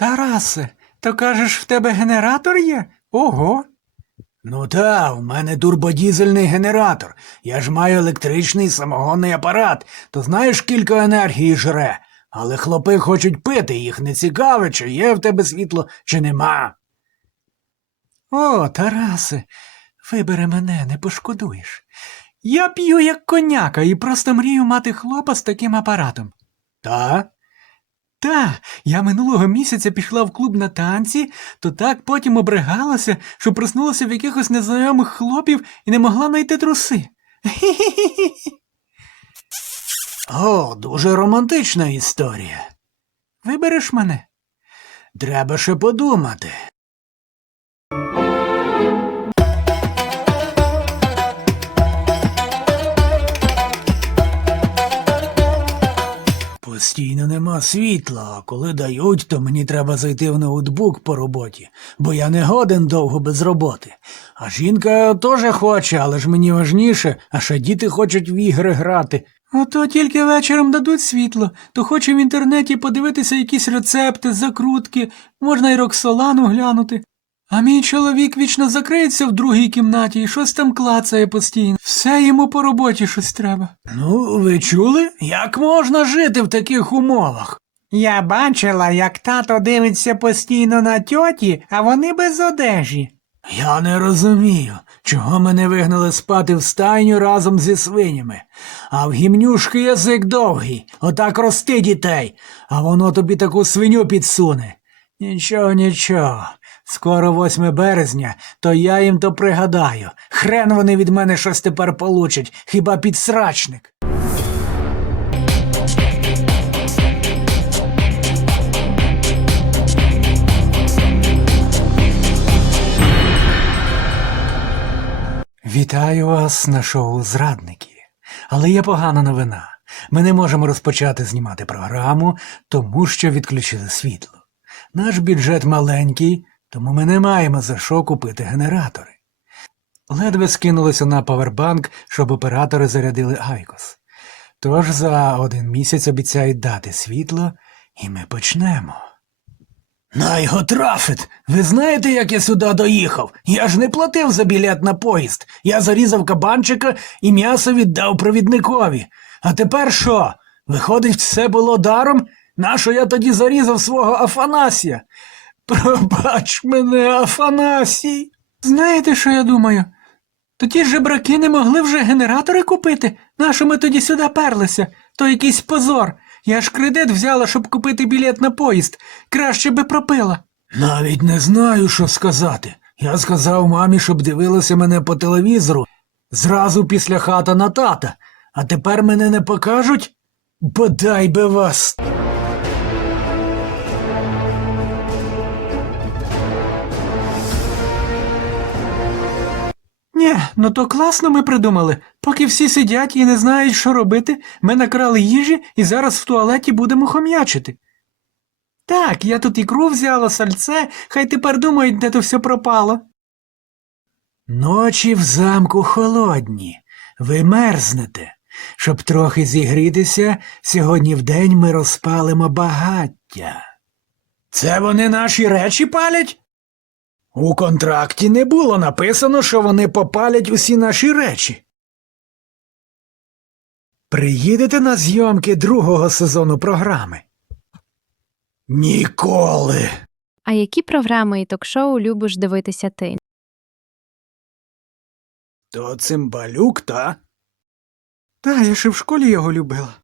Тарасе, то кажеш, в тебе генератор є? Ого. Ну та, в мене турбодізельний генератор. Я ж маю електричний самогонний апарат, то знаєш, кілька енергії жре. Але хлопи хочуть пити, їх не цікавить, чи є в тебе світло, чи нема. О, Тарасе, вибери мене, не пошкодуєш. Я п'ю як коняка і просто мрію мати хлопа з таким апаратом. Та? Та, я минулого місяця пішла в клуб на танці, то так потім обригалася, що проснулася в якихось незнайомих хлопів і не могла знайти труси. О, дуже романтична історія. Вибереш мене? Треба ще подумати. Постійно нема світла, а коли дають, то мені треба зайти в ноутбук по роботі, бо я не годен довго без роботи. А жінка теж хоче, але ж мені важніше, а ще діти хочуть в ігри грати. Ото тільки вечором дадуть світло, то хочу в інтернеті подивитися якісь рецепти, закрутки, можна й Роксолану глянути. А мій чоловік вічно закриється в другій кімнаті і щось там клацає постійно. Все йому по роботі щось треба. Ну, ви чули? Як можна жити в таких умовах? Я бачила, як тато дивиться постійно на тьоті, а вони без одежі. Я не розумію, чого мене вигнали спати в стайню разом зі свинями. А в гімнюшки язик довгий, отак рости дітей, а воно тобі таку свиню підсуне. Нічого, нічого. Скоро 8 березня, то я їм то пригадаю. Хрен вони від мене щось тепер получать, хіба підсрачник. Вітаю вас на шоу Зрадники. Але є погана новина. Ми не можемо розпочати знімати програму, тому що відключили світло. Наш бюджет маленький, тому ми не маємо за що купити генератори. Ледве скинулися на павербанк, щоб оператори зарядили Айкос. Тож за один місяць обіцяють дати світло, і ми почнемо. На його трафит! Ви знаєте, як я сюди доїхав? Я ж не платив за білет на поїзд. Я зарізав кабанчика і м'ясо віддав провідникові. А тепер що? Виходить, все було даром? Нащо я тоді зарізав свого Афанасія? Пробач мене, Афанасій. Знаєте, що я думаю? То ті жебраки не могли вже генератори купити? Нащо ми тоді сюди перлися? То якийсь позор. Я ж кредит взяла, щоб купити білет на поїзд. Краще би пропила. Навіть не знаю, що сказати. Я сказав мамі, щоб дивилася мене по телевізору зразу після хата на тата, а тепер мене не покажуть? Бодай би вас. Ні, ну то класно ми придумали. Поки всі сидять і не знають, що робити, ми накрали їжі і зараз в туалеті будемо хом'ячити. Так, я тут ікру взяла, сальце, хай тепер думають, де то все пропало. Ночі в замку холодні, ви мерзнете. Щоб трохи зігрітися, сьогодні вдень ми розпалимо багаття. Це вони наші речі палять? У контракті не було написано, що вони попалять усі наші речі. Приїдете на зйомки другого сезону програми? Ніколи. А які програми і ток-шоу любиш дивитися ти? То цимбалюк, та? Та, я ще в школі його любила.